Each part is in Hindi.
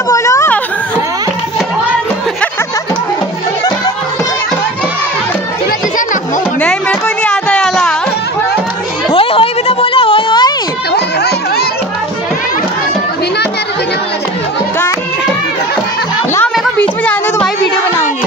तो बोलो। नहीं मेरे को नहीं आता याला। होय होय भी तो बोलो, होय होय। ला मेरे को बीच में जाने दो, तुम्हारी वीडियो बनाऊंगी।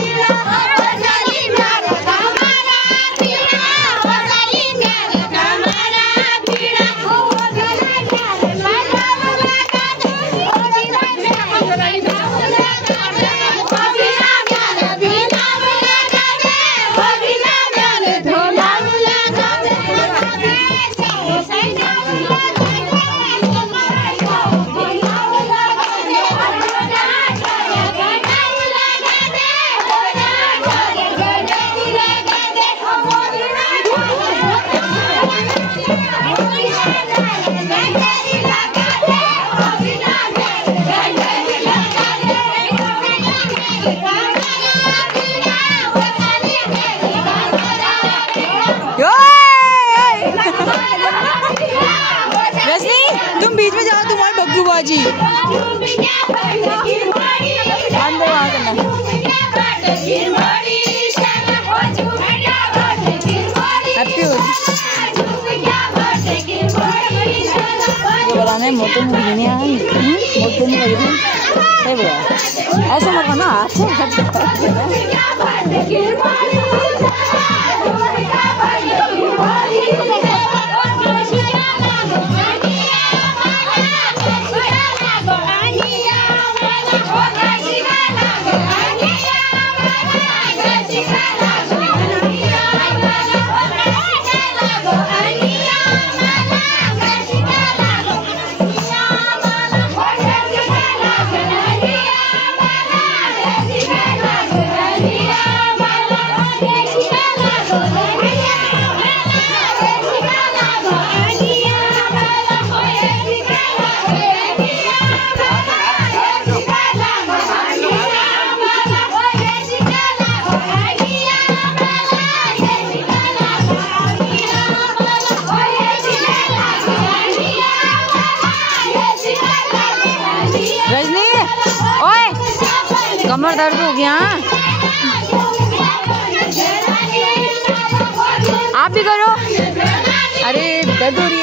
रजनी तुम बीच में जाओ, तुम्हारी बग्गूबाजी बनाने मोटो नहीं ऐसा मत करना। कमर दर्द हो गया। आप भी करो। अरे दर्द हो रही है।